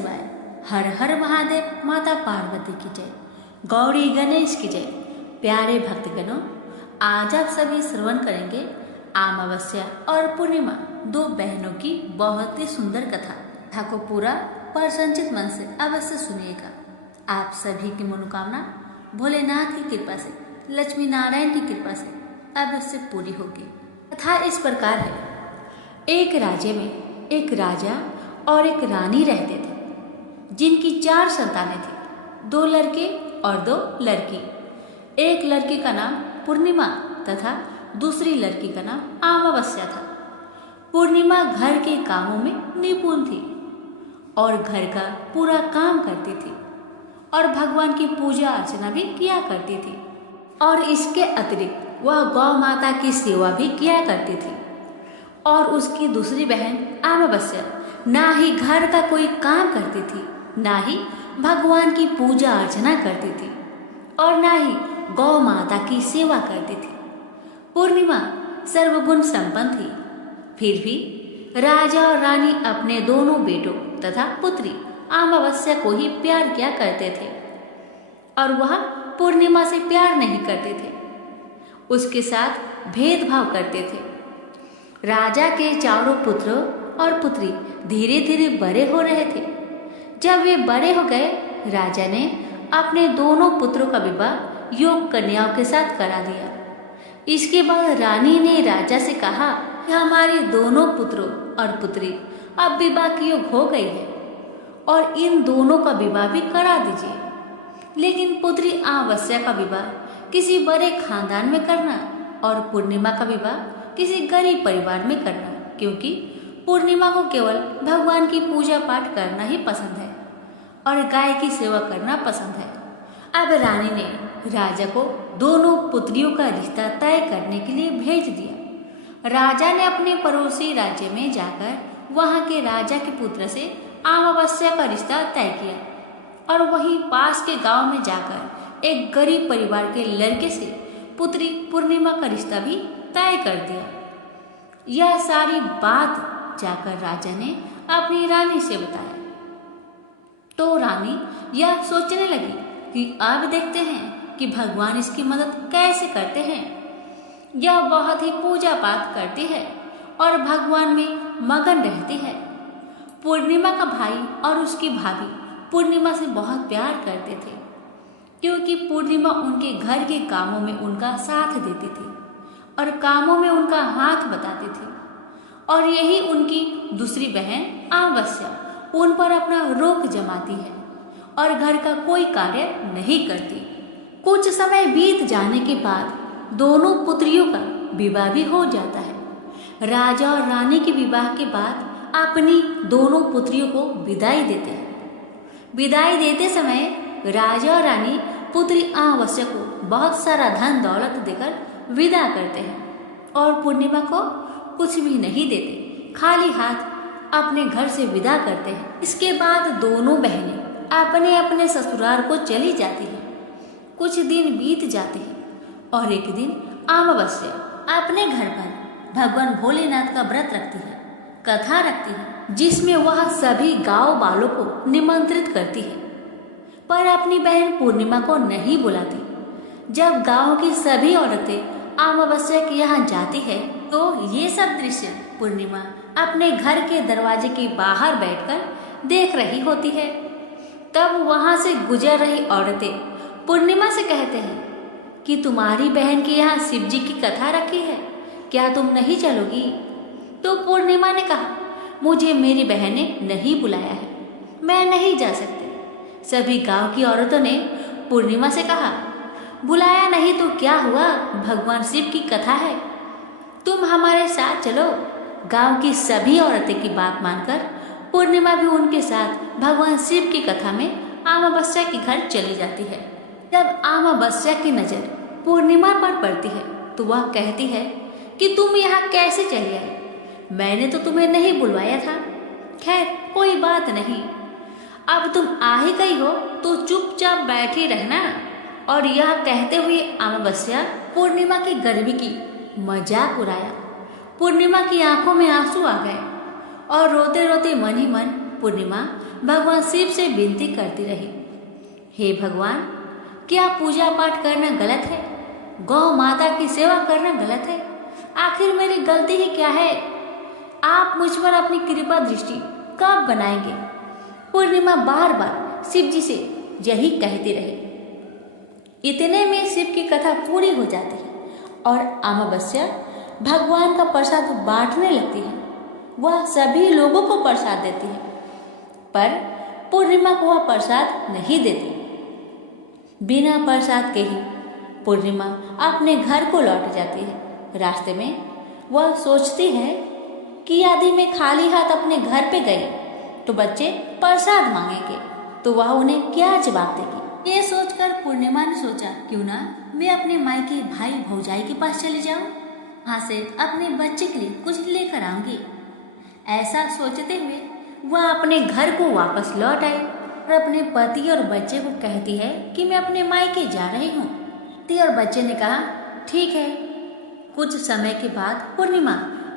शिवाय। हर हर महादेव, माता पार्वती की जय, गौरी गणेश की जय। प्यारे भक्तगणों, आज आप सभी श्रवण करेंगे अमावस्या और पूर्णिमा, दो बहनों की बहुत ही सुंदर कथा को पूरा प्रसन्नचित मन से अवश्य सुनिएगा। आप सभी की मनोकामना भोलेनाथ की कृपा से, लक्ष्मी नारायण की कृपा से अवश्य पूरी होगी। कथा इस प्रकार है। एक राज्य में एक राजा और एक रानी रहते थे, जिनकी 4 संतानें थी, 2 लड़के और 2 लड़की। एक लड़की का नाम पूर्णिमा तथा दूसरी लड़की का नाम अमावस्या था। पूर्णिमा घर के कामों में निपुण थी और घर का पूरा काम करती थी और भगवान की पूजा अर्चना भी किया करती थी, और इसके अतिरिक्त वह गौ माता की सेवा भी किया करती थी। और उसकी दूसरी बहन अमावस्या ना ही घर का कोई काम करती थी, ना ही भगवान की पूजा अर्चना करती थी और ना ही गौ माता की सेवा करती थी। पूर्णिमा सर्वगुण संपन्न थी, फिर भी राजा और रानी अपने दोनों बेटों तथा पुत्री अमावस्या को ही प्यार किया करते थे और वह पूर्णिमा से प्यार नहीं करते थे, उसके साथ भेदभाव करते थे। राजा के चारों पुत्र और पुत्री धीरे धीरे बड़े हो रहे थे। जब वे बड़े हो गए, राजा ने अपने दोनों पुत्रों का विवाह योग्य कन्याओं के साथ करा दिया। इसके बाद रानी ने राजा से कहा कि हमारे दोनों पुत्रों और पुत्री अब विवाह की योग्य हो गई है और इन दोनों का विवाह भी करा दीजिए, लेकिन पुत्री अमावस्या का विवाह किसी बड़े खानदान में करना और पूर्णिमा का विवाह किसी गरीब परिवार में करना, क्योंकि पूर्णिमा को केवल भगवान की पूजा पाठ करना ही पसंद है और गाय की सेवा करना पसंद है। अब रानी ने राजा को दोनों पुत्रियों का रिश्ता तय करने के लिए भेज दिया। राजा ने अपने पड़ोसी राज्य में जाकर वहां के राजा के पुत्र से अमावस्या का रिश्ता तय किया और वहीं पास के गांव में जाकर एक गरीब परिवार के लड़के से पुत्री पूर्णिमा का रिश्ता भी तय कर दिया। यह सारी बात जाकर राजा ने अपनी रानी से बताया तो रानी यह सोचने लगी कि अब देखते हैं कि भगवान इसकी मदद कैसे करते हैं। यह बहुत ही पूजा पाठ करती है और भगवान में मगन रहती है। पूर्णिमा का भाई और उसकी भाभी पूर्णिमा से बहुत प्यार करते थे, क्योंकि पूर्णिमा उनके घर के कामों में उनका साथ देती थी और कामों में उनका हाथ बताती थी। और यही उनकी दूसरी बहन अमावस्या उन पर अपना रोक जमाती है और घर का कोई कार्य नहीं करती। कुछ समय बीत जाने के बाद दोनों पुत्रियों का विवाह भी हो जाता है। राजा और रानी के विवाह के बाद अपनी दोनों पुत्रियों को विदाई देते हैं। विदाई देते समय राजा और रानी पुत्री अमावस्या को बहुत सारा धन दौलत देकर विदा करते हैं और पूर्णिमा को कुछ भी नहीं देते, खाली हाथ अपने घर से विदा करते हैं। इसके बाद दोनों बहनें अपने अपने ससुराल को चली जाती हैं। कुछ दिन बीत जाते हैं और एक दिन अमावस्या अपने घर पर भगवान भोलेनाथ का व्रत रखती है, कथा रखती है, जिसमें वह सभी गांव वालों को निमंत्रित करती है, पर अपनी बहन पूर्णिमा को नहीं बुलाती। जब गांव की सभी औरतें अमावस्या के यहाँ जाती है तो ये सब दृश्य पूर्णिमा अपने घर के दरवाजे के बाहर बैठकर देख रही होती है। तब वहां से गुजर रही औरतें पूर्णिमा से कहते हैं कि तुम्हारी बहन के यहाँ शिव जी की कथा रखी है, क्या तुम नहीं चलोगी? तो पूर्णिमा ने कहा, मुझे मेरी बहन ने नहीं बुलाया है, मैं नहीं जा सकती। सभी गांव की औरतों ने पूर्णिमा से कहा, बुलाया नहीं तो क्या हुआ, भगवान शिव की कथा है, तुम हमारे साथ चलो। गांव की सभी औरतें की बात मानकर पूर्णिमा भी उनके साथ भगवान शिव की कथा में अमावस्या के घर चली जाती है। जब अमावस्या की नजर पूर्णिमा पर पड़ती है तो वह कहती है कि तुम यहाँ कैसे चली आई, मैंने तो तुम्हें नहीं बुलवाया था। खैर कोई बात नहीं, अब तुम आ ही गई हो तो चुपचाप बैठी रहना। और यह कहते हुए अमावस्या पूर्णिमा की गर्मी की मजाक उड़ाया। पूर्णिमा की आंखों में आंसू आ गए और रोते रोते मन ही मन पूर्णिमा भगवान शिव से विनती करती रही, हे भगवान, क्या पूजा पाठ करना गलत है? गौ माता की सेवा करना गलत है? आखिर मेरी गलती ही क्या है? आप मुझ पर अपनी कृपा दृष्टि कब बनाएंगे? पूर्णिमा बार बार शिव जी से यही कहती रही। इतने में शिव की कथा पूरी हो जाती है और अमावस्या भगवान का प्रसाद बांटने लगती है। वह सभी लोगों को प्रसाद देती है, पर पूर्णिमा को वह प्रसाद नहीं देती। बिना प्रसाद के ही पूर्णिमा अपने घर को लौट जाती है। रास्ते में वह सोचती है कि यदि मैं खाली हाथ अपने घर पे गई तो बच्चे प्रसाद मांगेंगे, तो वह उन्हें क्या जवाब देगी। ये सोचकर पूर्णिमा ने सोचा, क्यों ना मैं अपने मायके भाई भौजाई के पास चली जाऊं, वहां से अपने बच्चे के लिए कुछ लेकर आऊंगी। ऐसा सोचते हुए वह अपने घर को वापस लौट आई और अपने पति और बच्चे को कहती है कि मैं अपने मायके जा रही हूँ। पति और बच्चे ने कहा, ठीक है। कुछ समय के बाद पूर्णिमा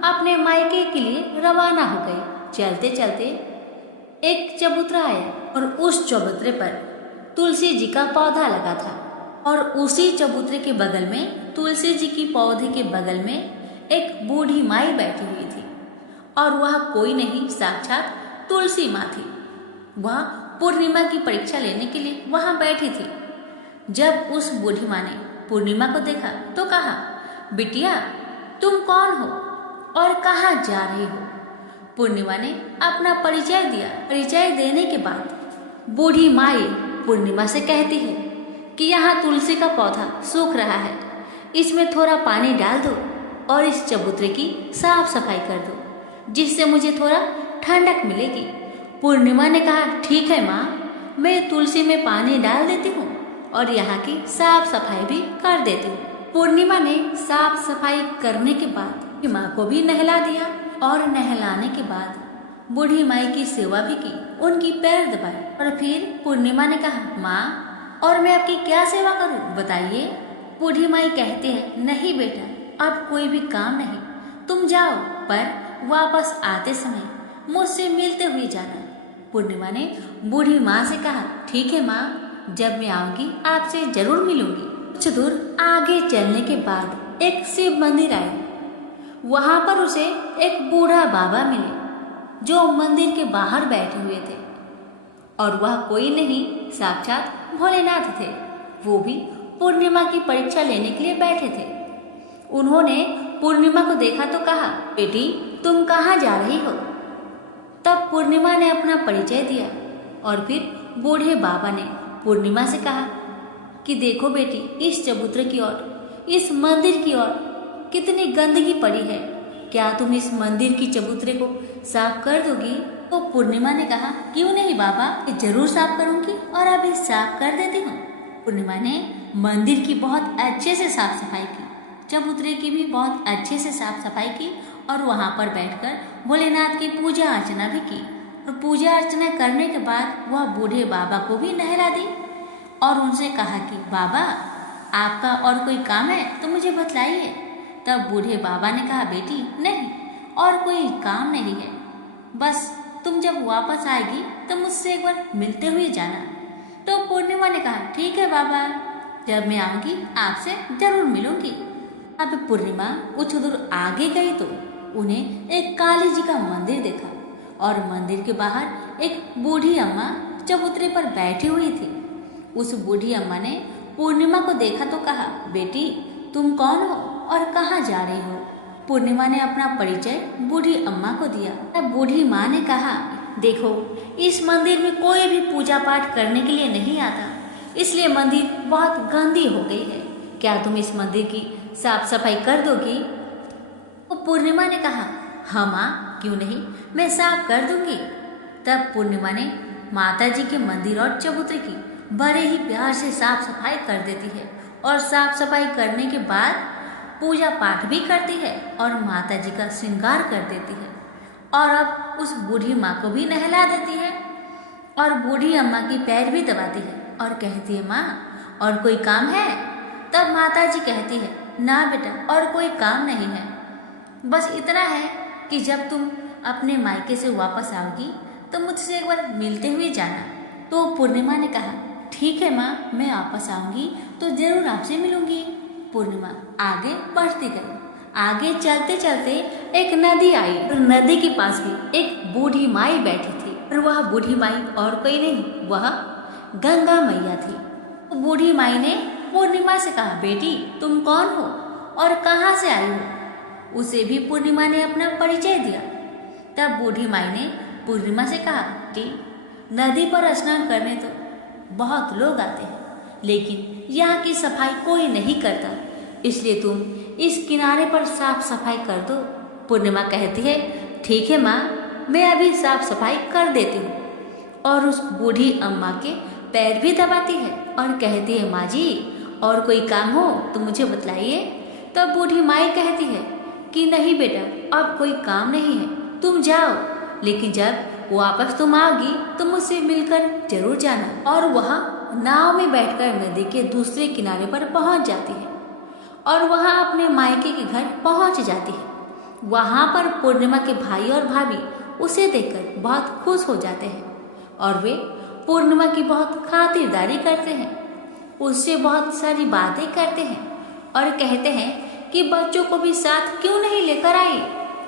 अपने मायके के लिए रवाना हो गई। चलते चलते एक चबूतरा आया और उस चबूतरे पर तुलसी जी का पौधा लगा था और उसी चबूतरे के बगल में, तुलसी जी की पौधे के बगल में एक बूढ़ी माई बैठी हुई थी और वह कोई नहीं, साक्षात तुलसी माँ थी। वह पूर्णिमा की परीक्षा लेने के लिए वहां बैठी थी। जब उस बूढ़ी माँ ने पूर्णिमा को देखा तो कहा, बिटिया, तुम कौन हो और कहाँ जा रही हो? पूर्णिमा ने अपना परिचय दिया। परिचय देने के बाद बूढ़ी माई पूर्णिमा से कहती है कि यहाँ तुलसी का पौधा सूख रहा है, इसमें थोड़ा पानी डाल दो और इस चबूतरे की साफ सफाई कर दो, जिससे मुझे थोड़ा ठंडक मिलेगी। पूर्णिमा ने कहा, ठीक है माँ, मैं तुलसी में पानी डाल देती हूँ और यहाँ की साफ सफाई भी कर देती हूँ। पूर्णिमा ने साफ सफाई करने के बाद माँ को भी नहला दिया और नहलाने के बाद बूढ़ी माई की सेवा भी की, उनकी पैर दबाए और फिर पूर्णिमा ने कहा, माँ, और मैं आपकी क्या सेवा करूँ, बताइए। बूढ़ी माई कहती है, नहीं बेटा, अब कोई भी काम नहीं, तुम जाओ, पर वापस आते समय मुझसे मिलते हुए जाना। पूर्णिमा ने बूढ़ी माँ से कहा, ठीक है माँ, जब मैं आऊंगी आपसे जरूर मिलूंगी। कुछ दूर आगे चलने के बाद एक शिव मंदिर आया। वहां पर उसे एक बूढ़ा बाबा मिले जो मंदिर के बाहर बैठे हुए थे और वह कोई नहीं, साक्षात भोलेनाथ थे। वो भी पूर्णिमा की परीक्षा लेने के लिए बैठे थे। उन्होंने पूर्णिमा को देखा तो कहा, बेटी, तुम कहाँ जा रही हो? तब पूर्णिमा ने अपना परिचय दिया और फिर बूढ़े बाबा ने पूर्णिमा से कहा कि देखो बेटी, इस चबूतरे की ओर, इस मंदिर की ओर कितनी गंदगी पड़ी है, क्या तुम इस मंदिर की चबूतरे को साफ कर दोगी? तो पूर्णिमा ने कहा, क्यों नहीं बाबा, जरूर साफ करूंगी और अभी साफ कर देती हूँ। पूर्णिमा ने मंदिर की बहुत अच्छे से साफ सफाई की, चबूतरे की भी बहुत अच्छे से साफ सफाई की और वहां पर बैठकर भोलेनाथ की पूजा अर्चना भी की। और पूजा अर्चना करने के बाद वह बूढ़े बाबा को भी नहला दी और उनसे कहा कि बाबा, आपका और कोई काम है तो मुझे बतलाइए। तब बूढ़े बाबा ने कहा, बेटी, नहीं, और कोई काम नहीं है, बस तुम जब वापस आएगी तो मुझसे एक बार मिलते हुए जाना। तो पूर्णिमा ने कहा, ठीक है बाबा, जब मैं आऊंगी आपसे जरूर मिलूंगी। अब पूर्णिमा कुछ दूर आगे गई तो उन्हें एक काली जी का मंदिर देखा और मंदिर के बाहर एक बूढ़ी अम्मा चबूतरे पर बैठी हुई थी। उस बूढ़ी अम्मा ने पूर्णिमा को देखा तो कहा, बेटी, तुम कौन हो और कहाँ जा रही हो? पूर्णिमा ने अपना परिचय बूढ़ी अम्मा को दिया। तब बूढ़ी माँ ने कहा, देखो, इस मंदिर में कोई भी पूजा पाठ करने के लिए नहीं आता, इसलिए मंदिर बहुत गंदी हो गई है, क्या तुम इस मंदिर की साफ सफाई कर दोगी? तो पूर्णिमा ने कहा, हाँ माँ, क्यों नहीं, मैं साफ कर दूंगी। तब पूर्णिमा ने माता जी के मंदिर और चबूतरे की बड़े ही प्यार से साफ सफाई कर देती है और साफ सफाई करने के बाद पूजा पाठ भी करती है और माता जी का श्रृंगार कर देती है और अब उस बूढ़ी माँ को भी नहला देती है और बूढ़ी अम्मा की पैर भी दबाती है और कहती है, माँ, और कोई काम है? तब माता जी कहती है, ना बेटा, और कोई काम नहीं है, बस इतना है कि जब तुम अपने मायके से वापस आओगी तो मुझसे एक बार मिलते हुए जाना। तो पूर्णिमा ने कहा, ठीक है माँ, मैं वापस आऊंगी तो जरूर आपसे मिलूंगी। पूर्णिमा आगे बढ़ती गई। आगे चलते चलते एक नदी आई और नदी के पास भी एक बूढ़ी माई बैठी थी। और वह बूढ़ी माई और कोई नहीं, वह गंगा मैया थी। तो बूढ़ी माई ने पूर्णिमा से कहा, बेटी तुम कौन हो और कहाँ से आई हो? उसे भी पूर्णिमा ने अपना परिचय दिया। तब बूढ़ी माई ने पूर्णिमा से कहा कि नदी पर स्नान करने तो बहुत लोग आते हैं, लेकिन यहाँ की सफाई कोई नहीं करता, इसलिए तुम इस किनारे पर साफ सफाई कर दो। पूर्णिमा कहती है, ठीक है माँ, मैं अभी साफ सफाई कर देती हूँ। और उस बूढ़ी अम्मा के पैर भी दबाती है और कहती है, माँ जी और कोई काम हो तो मुझे बतलाइए। तब बूढ़ी माई कहती है कि नहीं बेटा, अब कोई काम नहीं है, तुम जाओ, लेकिन जब वापस तुम आओगी तो मुझसे मिलकर जरूर जाना। और वह नाव में बैठकर नदी के दूसरे किनारे पर पहुंच जाती है और वहां अपने मायके के घर पहुंच जाती है। वहां पर पूर्णिमा के भाई और भाभी उसे देखकर बहुत खुश हो जाते हैं और वे पूर्णिमा की बहुत खातिरदारी करते हैं, उससे बहुत सारी बातें करते हैं और कहते हैं कि बच्चों को भी साथ क्यों नहीं लेकर आई,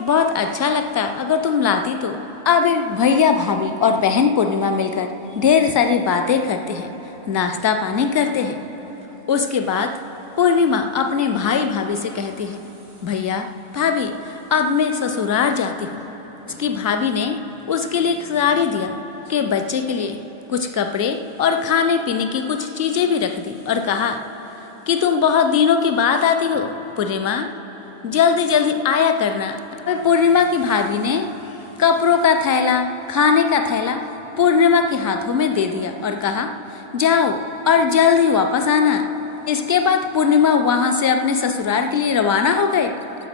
बहुत अच्छा लगता अगर तुम लाती तो। अब भैया भाभी और बहन पूर्णिमा मिलकर ढेर सारी बातें करते हैं, नाश्ता पानी करते हैं। उसके बाद पूर्णिमा अपने भाई भाभी से कहती है, भैया भाभी अब मैं ससुराल जाती हूँ। उसकी भाभी ने उसके लिए एक साड़ी दिया कि बच्चे के लिए कुछ कपड़े और खाने पीने की कुछ चीजें भी रख दी और कहा कि तुम बहुत दिनों के बाद आती हो पूर्णिमा, जल्दी जल्दी आया करना। पूर्णिमा की भाभी ने कपड़ों का थैला, खाने का थैला पूर्णिमा के हाथों में दे दिया और कहा, जाओ और जल्दी वापस आना। इसके बाद पूर्णिमा वहां से अपने ससुराल के लिए रवाना हो गए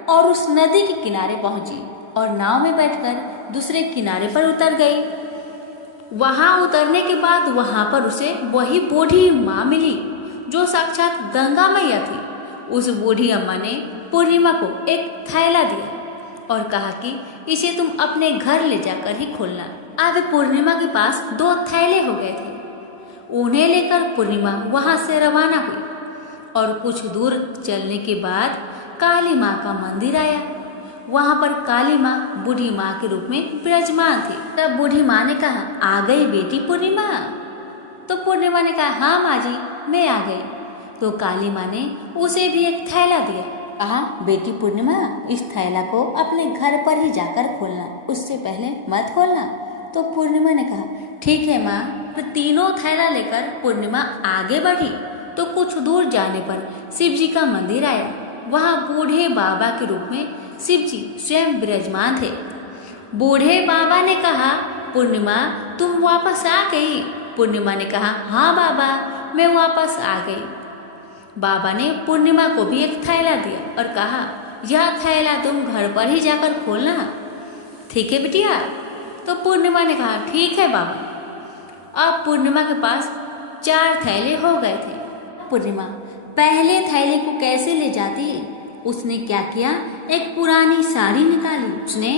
और उस नदी के किनारे पहुंची और नाव में बैठकर दूसरे किनारे पर उतर गई। वहां उतरने के बाद वहां पर उसे वही बूढ़ी माँ मिली जो साक्षात गंगा मैया थी। उस बूढ़ी अम्मा ने पूर्णिमा को एक थैला दिया और कहा कि इसे तुम अपने घर ले जाकर ही खोलना। अब पूर्णिमा के पास 2 थैले हो गए थे। उन्हें लेकर पूर्णिमा वहां से रवाना हुई और कुछ दूर चलने के बाद काली माँ का मंदिर आया। वहां पर काली माँ बूढ़ी माँ के रूप में विराजमान थी। तब बूढ़ी माँ ने कहा, आ गई बेटी पूर्णिमा? तो पूर्णिमा ने कहा, हाँ माँ जी, मैं आ गई। तो काली माँ ने उसे भी एक थैला दिया, कहा, बेटी पूर्णिमा इस थैला को अपने घर पर ही जाकर खोलना, उससे पहले मत खोलना। तो पूर्णिमा ने कहा, ठीक है माँ। तो तीनों थैला लेकर पूर्णिमा आगे बढ़ी तो कुछ दूर जाने पर शिव जी का मंदिर आया। वहाँ बूढ़े बाबा के रूप में शिव जी स्वयं विराजमान थे। बूढ़े बाबा ने कहा, पूर्णिमा तुम वापस आ गई? पूर्णिमा ने कहा, हाँ बाबा, मैं वापस आ गई। बाबा ने पूर्णिमा को भी एक थैला दिया और कहा, यह थैला तुम घर पर ही जाकर खोलना, ठीक है बिटिया? तो पूर्णिमा ने कहा, ठीक है बाबा। अब पूर्णिमा के पास 4 थैले हो गए थे। पूर्णिमा पहले थैले को कैसे ले जाती है? उसने क्या किया, एक पुरानी साड़ी निकाली, उसने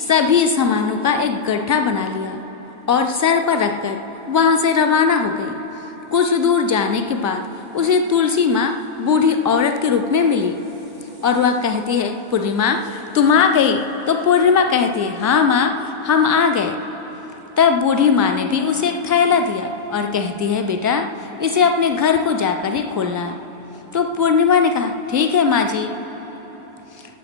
सभी सामानों का एक गड्ढा बना लिया और सर पर रखकर वहां से रवाना हो गई। कुछ दूर जाने के बाद उसे तुलसी माँ बूढ़ी औरत के रूप में मिली और वह कहती है, पूर्णिमा तुम आ गई? तो पूर्णिमा कहती है, हाँ माँ, हम आ गए। तब बूढ़ी माँ ने भी उसे एक थैला दिया और कहती है, बेटा इसे अपने घर को जाकर ही खोलना है। तो पूर्णिमा ने कहा, ठीक है माँ जी।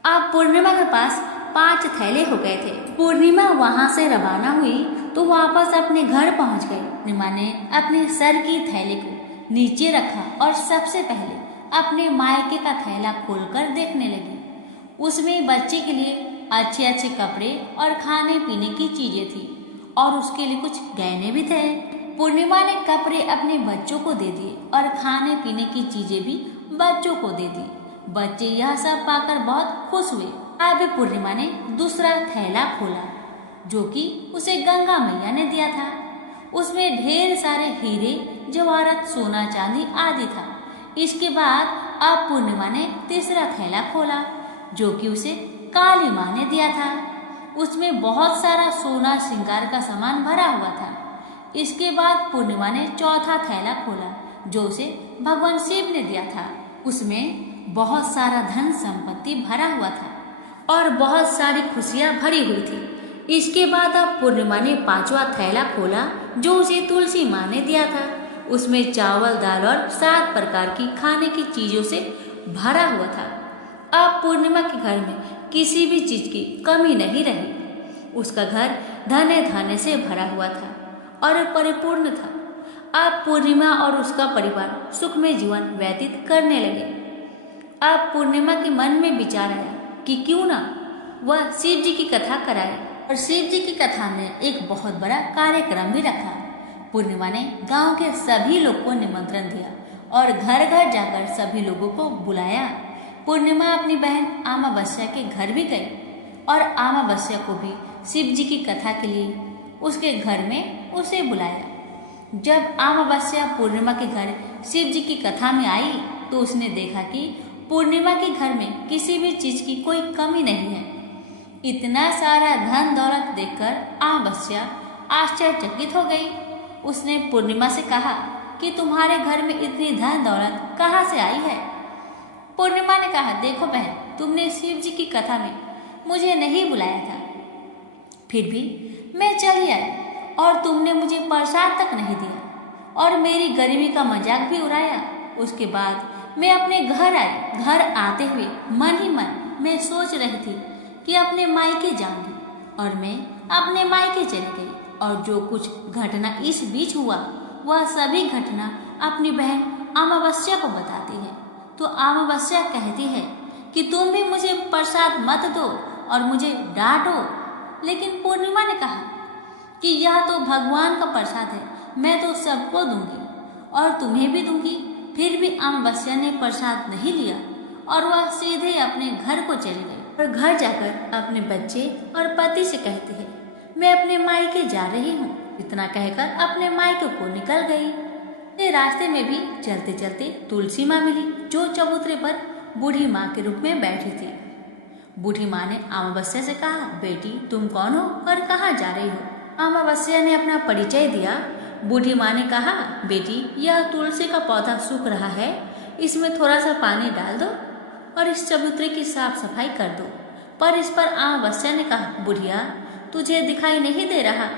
अब पूर्णिमा के पास 5 थैले हो गए थे। पूर्णिमा वहां से रवाना हुई तो वापस अपने घर पहुंच गई। पूर्णिमा ने अपने सर की थैले को नीचे रखा और सबसे पहले अपने मायके का थैला खोलकर देखने लगी। उसमें बच्चे के लिए अच्छे अच्छे कपड़े और खाने पीने की चीजें थी और उसके लिए कुछ गहने भी थे। पूर्णिमा ने कपड़े अपने बच्चों को दे दिए और खाने पीने की चीजें भी बच्चों को दे दी। बच्चे यह सब पाकर बहुत खुश हुए। अब पूर्णिमा ने दूसरा थैला खोला जो कि उसे गंगा मैया ने दिया था। उसमें ढेर सारे हीरे जवाहरात, सोना चांदी आदि था। इसके बाद अब पूर्णिमा ने तीसरा थैला खोला जो कि उसे काली माँ ने दिया था। उसमें बहुत सारा सोना श्रृंगार का सामान भरा हुआ था। इसके बाद पूर्णिमा ने चौथा थैला खोला जो उसे भगवान शिव ने दिया था। उसमें बहुत सारा धन संपत्ति भरा हुआ था और बहुत सारी खुशियां भरी हुई थी। इसके बाद अब पूर्णिमा ने पांचवा थैला खोला जो उसे तुलसी माँ ने दिया था। उसमें चावल, दाल और 7 प्रकार की खाने की चीजों से भरा हुआ था। अब पूर्णिमा के घर में किसी भी चीज की कमी नहीं रही। उसका घर धने धने से भरा हुआ था और परिपूर्ण था। अब पूर्णिमा और उसका परिवार सुखमय जीवन व्यतीत करने लगे। अब पूर्णिमा के मन में विचार आया कि क्यों ना वह शिव जी की कथा कराए और शिव जी की कथा में एक बहुत बड़ा कार्यक्रम भी रखा। पूर्णिमा ने गांव के सभी लोग को निमंत्रण दिया और घर घर जाकर सभी लोगों को बुलाया। पूर्णिमा अपनी बहन अमावस्या के घर भी गई और अमावस्या को भी शिव जी की कथा के लिए उसके घर में उसे बुलाया। जब अमावस्या पूर्णिमा के घर शिव जी की कथा में आई तो उसने देखा कि पूर्णिमा के घर में किसी भी चीज की कोई कमी नहीं है। इतना सारा धन दौलत देखकर अमावस्या आश्चर्यचकित हो गई। उसने पूर्णिमा से कहा कि तुम्हारे घर में इतनी धन दौलत कहाँ से आई है। पूर्णिमा ने कहा, देखो बहन, तुमने शिव जी की कथा में मुझे नहीं बुलाया था, फिर भी मैं चली आई और तुमने मुझे प्रसाद तक नहीं दिया और मेरी गरीबी का मजाक भी उड़ाया। उसके बाद मैं अपने घर आई। घर आते हुए मन ही मन मैं सोच रही थी कि अपने मायके जाऊंगी और मैं अपने मायके चली गई और जो कुछ घटना इस बीच हुआ वह सभी घटना अपनी बहन अमावस्या को बताती है। तो अमावस्या कहती है कि तुम भी मुझे प्रसाद मत दो और मुझे डांटो। लेकिन पूर्णिमा ने कहा कि यह तो भगवान का प्रसाद है, मैं तो सबको दूंगी और तुम्हें भी दूंगी। फिर भी अमावस्या ने प्रसाद नहीं लिया और वह सीधे अपने घर को चली गई और घर जाकर अपने बच्चे और पति से कहती है, मैं अपने मायके जा रही हूँ। इतना कहकर अपने मायके को निकल गई। रास्ते में भी चलते चलते तुलसी माँ मिली जो चबूतरे पर बूढ़ी माँ के रूप में बैठी थी। बूढ़ी माँ ने अमावस्या से कहा, बेटी तुम कौन हो और कहाँ जा रही हो। अमावस्या ने अपना परिचय दिया। बूढ़ी माँ ने कहा, बेटी यह तुलसी का पौधा सूख रहा है, इसमें थोड़ा सा पानी डाल दो और इस चबूतरे की साफ सफाई कर दो। पर इस पर अमावस्या ने कहा, बुढ़िया तुझे दिखाई नहीं दे रहा,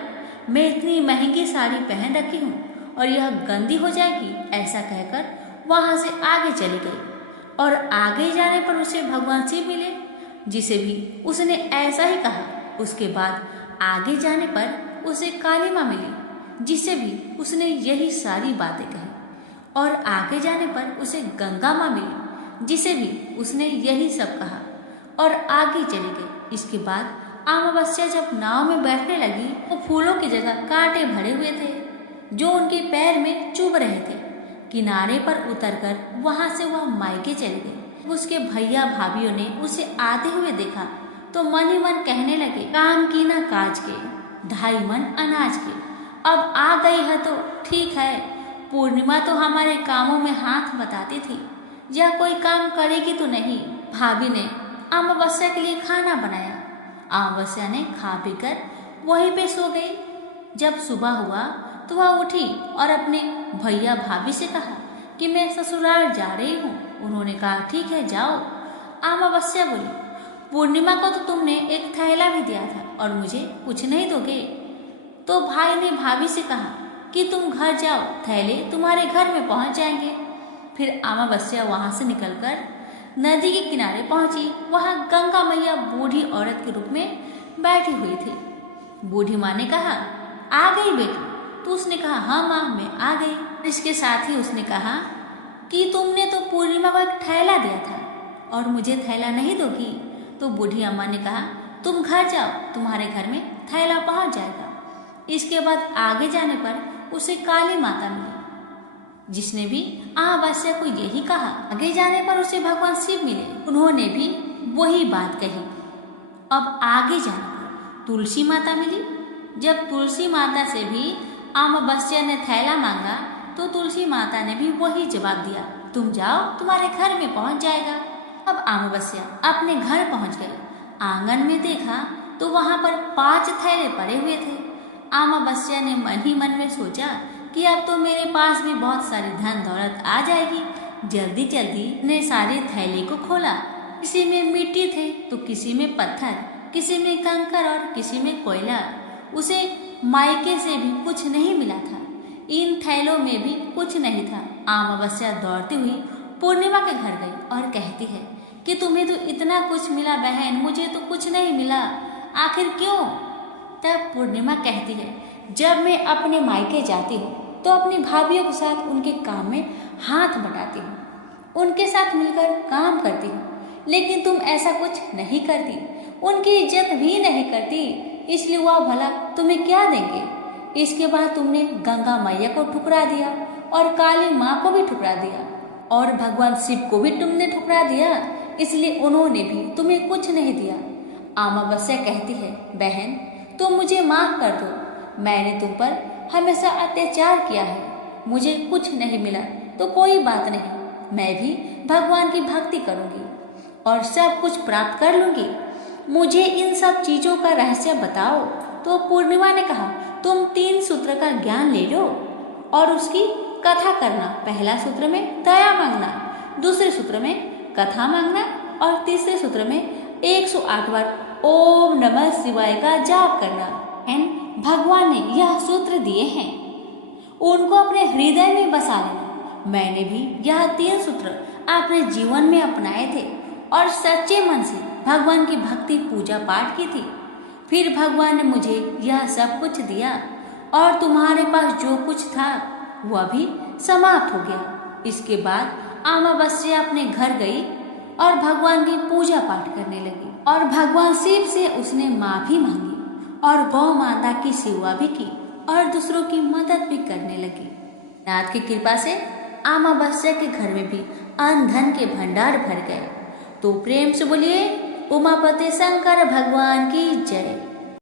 मैं इतनी महंगी साड़ी पहन रखी हूँ और यह गंदी हो जाएगी। ऐसा कहकर वहां से आगे चली गई और आगे जाने पर उसे भगवान शिव मिले जिसे भी उसने ऐसा ही कहा। उसके बाद आगे जाने पर उसे काली माँ मिली जिसे भी उसने यही सारी बातें कही और आगे जाने पर उसे गंगा माँ मिली जिसे भी उसने यही सब कहा और आगे चली गई। इसके बाद अमावस्या जब नाव में बैठने लगी तो फूलों की जगह कांटे भरे हुए थे जो उनके पैर में चुभ रहे थे। किनारे पर उतरकर वहां से वह मायके चली गई। उसके भैया भाभीओं ने उसे आते हुए देखा तो मन ही मन कहने लगे, काम की ना काज के, 2.5 मन अनाज के। अब आ गई है तो ठीक है, पूर्णिमा तो हमारे कामों में हाथ बताती थी, यह कोई काम करेगी तो नहीं। भाभी ने अमावस्या के लिए खाना बनाया। अमावस्या ने खा पीकर वहीं पे सो गई। जब सुबह हुआ तो वह उठी और अपने भैया भाभी से कहा कि मैं ससुराल जा रही हूँ। उन्होंने कहा, ठीक है जाओ। अमावस्या बोली, पूर्णिमा को तो तुमने एक थैला भी दिया था और मुझे कुछ नहीं दोगे। तो भाई ने भाभी से कहा कि तुम घर जाओ, थैले तुम्हारे घर में पहुंच जाएंगे। फिर अमावस्या वहां से निकलकर नदी के किनारे पहुंची। वहां गंगा मैया बूढ़ी औरत के रूप में बैठी हुई थी। बूढ़ी माँ ने कहा, आ गई बेटी। तो उसने कहा, हाँ माँ मैं आ गई। इसके साथ ही उसने कहा कि तुमने तो पूर्णिमा को एक थैला दिया था और मुझे थैला नहीं दोगी। तो बूढ़ी अम्मा ने कहा, तुम घर जाओ, तुम्हारे घर में थैला पहुंच जाएगा। इसके बाद आगे जाने पर उसे काली माता मिली जिसने भी अमावस्या को यही कहा। आगे जाने पर उसे भगवान शिव मिले, उन्होंने भी वही बात कही। अब आगे जाने पर तुलसी माता मिली। जब तुलसी माता से भी अमावस्या ने थैला मांगा तो तुलसी माता ने भी वही जवाब दिया, तुम जाओ, तुम्हारे घर में पहुंच जाएगा। अब अमावस्या अपने घर पहुंच गई। आंगन में देखा तो वहां पर 5 थैले पड़े हुए थे। अमावस्या ने मन ही मन में सोचा कि अब तो मेरे पास भी बहुत सारी धन दौलत आ जाएगी। जल्दी जल्दी ने सारे थैले को खोला। किसी में मिट्टी थे तो किसी में पत्थर, किसी में कंकर और किसी में कोयला। उसे मायके से भी कुछ नहीं मिला था। इन थैलों में भी कुछ नहीं था। अमावस्या दौड़ती हुई पूर्णिमा के घर गई और कहती है कि तुम्हें तो इतना कुछ मिला बहन, मुझे तो कुछ नहीं मिला, आखिर क्यों? तब पूर्णिमा कहती है, जब मैं अपने मायके जाती हूँ तो अपनी भाभीयों के साथ उनके काम में हाथ बटाती हूँ, उनके साथ मिलकर काम करती हूँ, लेकिन तुम ऐसा कुछ नहीं करती, उनकी इज्जत भी नहीं करती, इसलिए वह भला तुम्हें क्या देंगे? इसके बाद तुमने गंगा मैया को ठुकरा दिया और काली माँ को भी ठुकरा दिया और भगवान शिव को भी तुमने ठुकरा दिया, इसलिए उन्होंने भी तुम्हें कुछ नहीं दिया। अमावस्या कहती है, बहन तुम मुझे माफ कर दो, मैंने तुम पर हमेशा अत्याचार किया है, मुझे कुछ नहीं मिला तो कोई बात नहीं, मैं भी भगवान की भक्ति करूंगी और सब कुछ प्राप्त कर लूंगी, मुझे इन सब चीजों का रहस्य बताओ। तो पूर्णिमा ने कहा, तुम 3 सूत्र का ज्ञान ले लो और उसकी कथा करना। पहला सूत्र में दया मांगना, दूसरे सूत्र में कथा मांगना और तीसरे सूत्र में 108 बार ओम नमः शिवाय का जाप करना। भगवान ने यह सूत्र दिए हैं, उनको अपने हृदय में बसा लेना। मैंने भी यह 3 सूत्र अपने जीवन में अपनाए थे और सच्चे मन से भगवान की भक्ति पूजा पाठ की थी। फिर भगवान ने मुझे यह सब कुछ दिया और तुम्हारे पास जो कुछ था वह भी समाप्त हो गया। इसके बाद अमावस्या अपने घर गई और भगवान की पूजा पाठ करने लगी और भगवान शिव से उसने माफी मांगी और गौ माता की सेवा भी की और दूसरों की मदद भी करने लगी। नाथ की कृपा से अमावस्या के घर में भी अन्न धन के भंडार भर गए। तो प्रेम से बोलिए उमापति शंकर भगवान की जय।